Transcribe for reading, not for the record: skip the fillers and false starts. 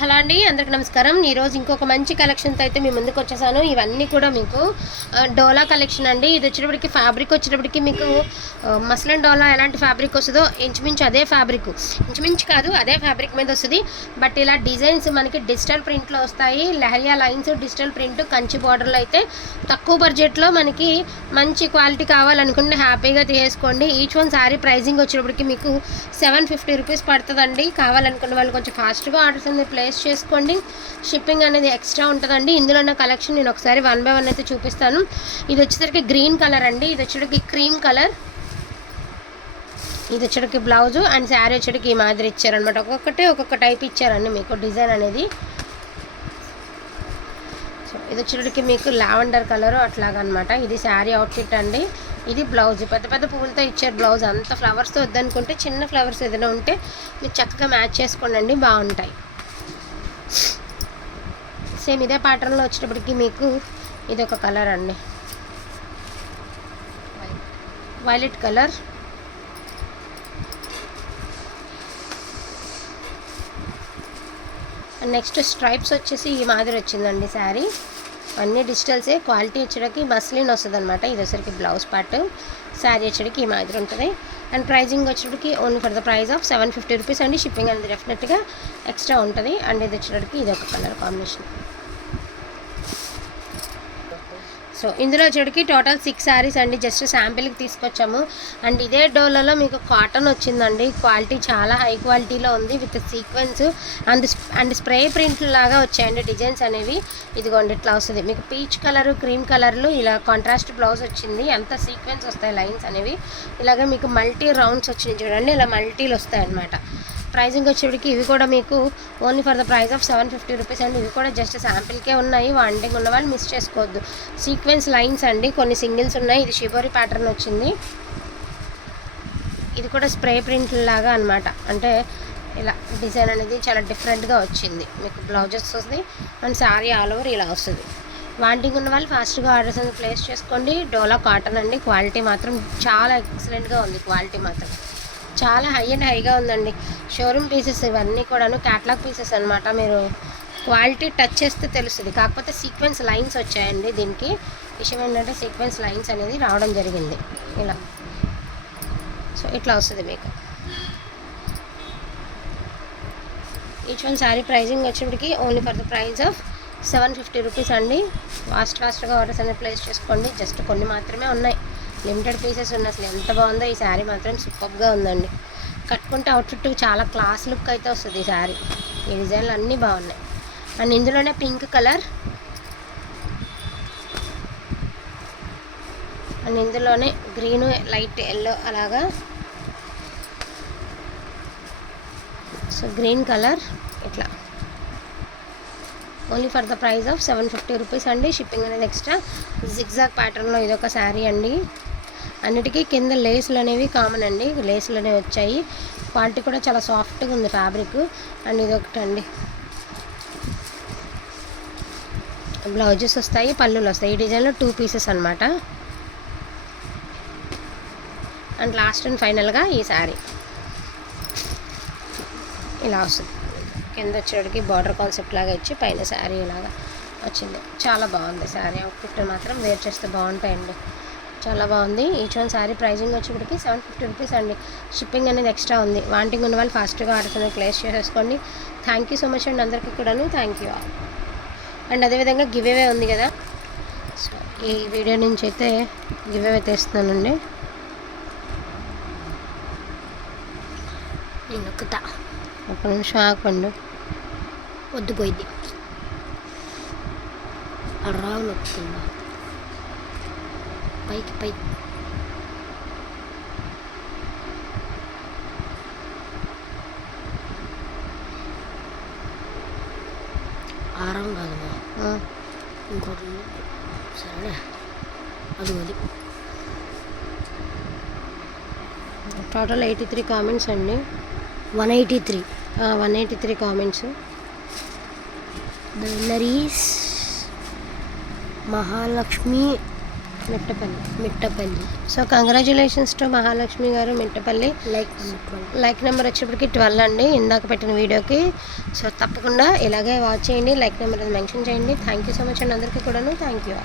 Hello అండి, అందరికి నమస్కారం. ఈరోజు ఇంకొక మంచి కలెక్షన్తో అయితే మీ ముందుకు వచ్చేసాను. ఇవన్నీ కూడా మీకు డోలా కలెక్షన్ అండి. ఇది వచ్చేటప్పటికి ఫ్యాబ్రిక్ వచ్చేటప్పటికి మీకు మస్లిన్ డోలా ఎలాంటి ఫ్యాబ్రిక్ వస్తుందో ఇంచుమించు అదే ఫ్యాబ్రిక్, ఇంచుమించు కాదు అదే ఫ్యాబ్రిక్ మీద వస్తుంది. బట్ ఇలా డిజైన్స్ మనకి డిజిటల్ ప్రింట్లో వస్తాయి. Leheriya lines digital print Kanchi బార్డర్లో అయితే తక్కువ బడ్జెట్లో మనకి మంచి క్వాలిటీ కావాలనుకుంటే హ్యాపీగా తీసేసుకోండి. ఈచ్ వన్ శారీ ప్రైజింగ్ వచ్చేటప్పటికి మీకు 750 రూపీస్ పడుతుందండి. కావాలనుకున్న వాళ్ళు కొంచెం ఫాస్ట్గా ఆర్డర్స్ అనేది ప్లేస్ చేసుకోండి. షిప్పింగ్ అనేది ఎక్స్ట్రా ఉంటుందండి. ఇందులో ఉన్న కలెక్షన్ నేను ఒకసారి 1 by 1 అయితే చూపిస్తాను. ఇది వచ్చేసరికి గ్రీన్ కలర్ అండి. ఇది వచ్చేటికి క్రీమ్ కలర్. ఇది వచ్చేటికి బ్లౌజు అండ్ శారీ వచ్చేటికి ఈ మాదిరి ఇచ్చారనమాట. ఒక్కొక్క టైప్ ఇచ్చారండి మీకు డిజైన్ అనేది. సో ఇది వచ్చేటికి మీకు లావెండర్ కలరు అట్లాగనమాట. ఇది శారీ అవుట్ఫిట్ అండి. ఇది బ్లౌజ్ పెద్ద పెద్ద పువ్వులతో ఇచ్చారు. బ్లౌజ్ అంత ఫ్లవర్స్తో వద్దనుకుంటే చిన్న ఫ్లవర్స్ ఏదైనా ఉంటే మీరు చక్కగా మ్యాచ్ చేసుకోండి, బాగుంటాయి. సేమ్ ఇదే ప్యాటర్న్లో వచ్చేటప్పటికి మీకు ఇది ఒక కలర్ అండి, వైలెట్ కలర్. నెక్స్ట్ స్ట్రైప్స్ వచ్చేసి ఈ మాదిరి వచ్చిందండి శారీ. అన్నీ డిజిటల్సే. క్వాలిటీ వచ్చేటికి మస్లిన్ వస్తుంది అనమాట. ఇది వచ్చరికి బ్లౌజ్ పార్ట్, శారీ వచ్చేటికి ఈ మాదిరి ఉంటుంది. అండ్ ప్రైజింగ్ వచ్చేటికి only for the price of 750 rupees అండి. షిప్పింగ్ అనేది డెఫినెట్గా ఎక్స్ట్రా ఉంటుంది. అండ్ ఇది వచ్చేటికి ఇది ఒక కలర్ కాంబినేషన్. సో ఇందులో వచ్చేటికి టోటల్ 6 శారీస్ అండి. జస్ట్ శాంపిల్కి తీసుకొచ్చాము. అండ్ ఇదే డోలలో మీకు కాటన్ వచ్చిందండి. క్వాలిటీ చాలా హై క్వాలిటీలో ఉంది with sequence and spray print లాగా వచ్చాయండి డిజైన్స్ అనేవి. ఇదిగోండి ఇట్లా వస్తుంది మీకు పీచ్ కలరు, క్రీమ్ కలర్లు ఇలా కాంట్రాస్ట్ బ్లౌజ్ వచ్చింది. అంత సీక్వెన్స్ వస్తాయి లైన్స్ అనేవి. ఇలాగే మీకు మల్టీ రౌండ్స్ వచ్చినాయి చూడండి, ఇలా మల్టీలు వస్తాయి అన్నమాట. ప్రైజింగ్ వచ్చేటికి ఇవి కూడా మీకు only for the price of 750 rupees అండి. ఇవి కూడా జస్ట్ శాంపిల్కే ఉన్నాయి. వాంటింగ్ ఉన్న వాళ్ళు మిస్ చేసుకోవద్దు. సీక్వెన్స్ లైన్స్ అండి, కొన్ని సింగిల్స్ ఉన్నాయి. ఇది షిబోరి ప్యాటర్న్ వచ్చింది. ఇది కూడా స్ప్రే ప్రింట్ లాగా అనమాట. అంటే ఇలా డిజైన్ అనేది చాలా డిఫరెంట్గా వచ్చింది. మీకు బ్లౌజెస్ వస్తుంది అండ్ శారీ ఆల్ ఓవర్ ఇలా వస్తుంది. వాంటింగ్ ఉన్న వాళ్ళు ఫాస్ట్గా ఆర్డర్స్ అనేది ప్లేస్ చేసుకోండి. డోలా కాటన్ అండి. క్వాలిటీ మాత్రం చాలా ఎక్సలెంట్గా ఉంది. క్వాలిటీ మాత్రం చాలా హై అండ్ హైగా ఉందండి. షోరూమ్ పీసెస్ ఇవన్నీ కూడాను క్యాటలాగ్ పీసెస్ అనమాట. మీరు క్వాలిటీ టచ్ చేస్తే తెలుస్తుంది. కాకపోతే సీక్వెన్స్ లైన్స్ వచ్చాయండి. దీనికి విషయం ఏంటంటే సీక్వెన్స్ లైన్స్ అనేది రావడం జరిగింది ఇలా. సో ఇట్లా వస్తుంది మీకు. ఈచ్ వన్ శారీ ప్రైజింగ్ వచ్చేటికి only for the price of 750 rupees అండి. ఫాస్ట్గా ఆర్డర్స్ అనేది ప్లేస్ చేసుకోండి. జస్ట్ కొన్ని మాత్రమే ఉన్నాయి, లిమిటెడ్ పీసెస్ ఉన్నాయి. అసలు ఎంత బాగుందో ఈ శారీ మాత్రం సూపర్గా ఉందండి. కట్టుకుంటే అవుట్ఫిట్ చాలా క్లాస్ లుక్ అయితే వస్తుంది ఈ శారీ. ఈ డిజైన్లు అన్నీ బాగున్నాయి. అండ్ ఇందులోనే పింక్ కలర్ అండ్ ఇందులోనే గ్రీను లైట్ ఎల్లో అలాగా. సో గ్రీన్ కలర్ ఇట్లా only for the price of 750 rupees అండి. షిప్పింగ్ అనేది ఎక్స్ట్రా. జిగ్జాగ్ ప్యాటర్న్లో ఇదొక శారీ అండి. అన్నిటికీ కింద లేసులు అనేవి కామన్ అండి. లేసులు అనేవి వచ్చాయి. క్వాలిటీ కూడా చాలా సాఫ్ట్గా ఉంది ఫ్యాబ్రిక్. అండ్ ఇదొకటి అండి, బ్లౌజెస్ వస్తాయి, పళ్ళులు వస్తాయి. ఈ డిజైన్లో 2 పీసెస్ అనమాట. అండ్ లాస్ట్ అండ్ ఫైనల్గా ఈ శారీ ఇలా వస్తుంది. కింద వచ్చేటికి బార్డర్ కాన్సెప్ట్ లాగా ఇచ్చి పైన శారీ ఇలాగా వచ్చింది. చాలా బాగుంది శారీ. అవుట్ఫిట్ మాత్రం వేర్ చేస్తే బాగుంటాయండి. చాలా బాగుంది. ఈచ్ వన్ శారీ ప్రైజింగ్ వచ్చేటికి 750 రూపీస్ అండి. షిప్పింగ్ అనేది ఎక్స్ట్రా ఉంది. వాంటింగ్ ఉన్న వాళ్ళు ఫాస్ట్గా ఆర్డర్స్ అనేది ప్లేస్ చేసేసుకోండి. థ్యాంక్ యూ సో మచ్ అండి అందరికీ కూడాను. Thank you. అండ్ అదేవిధంగా గివ్ అవే ఉంది కదా. సో ఈ వీడియో నుంచి అయితే గివ్ అవే తెస్తున్నానండి. నేను ఒక నిమిషం ఆగండి, వద్దు పోయింది రావు నొక్కుందా పైకి ఆరం కాదమ్మా, ఇంకోటి సరేలే. అది టోటల్ 83 కామెంట్స్ అండి. 183 comments. The winner is Mahalakshmi Mittapalli. So congratulations to Mahalakshmi గారు మిట్టపల్లి. లైక్ నెంబర్ వచ్చేప్పటికి 12 అండి ఇందాక పెట్టిన వీడియోకి. సో తప్పకుండా ఇలాగే వాచ్ చేయండి, లైక్ నెంబర్ మెన్షన్ చేయండి. థ్యాంక్ యూ సో మచ్ అండి అందరికీ కూడాను. Thank you.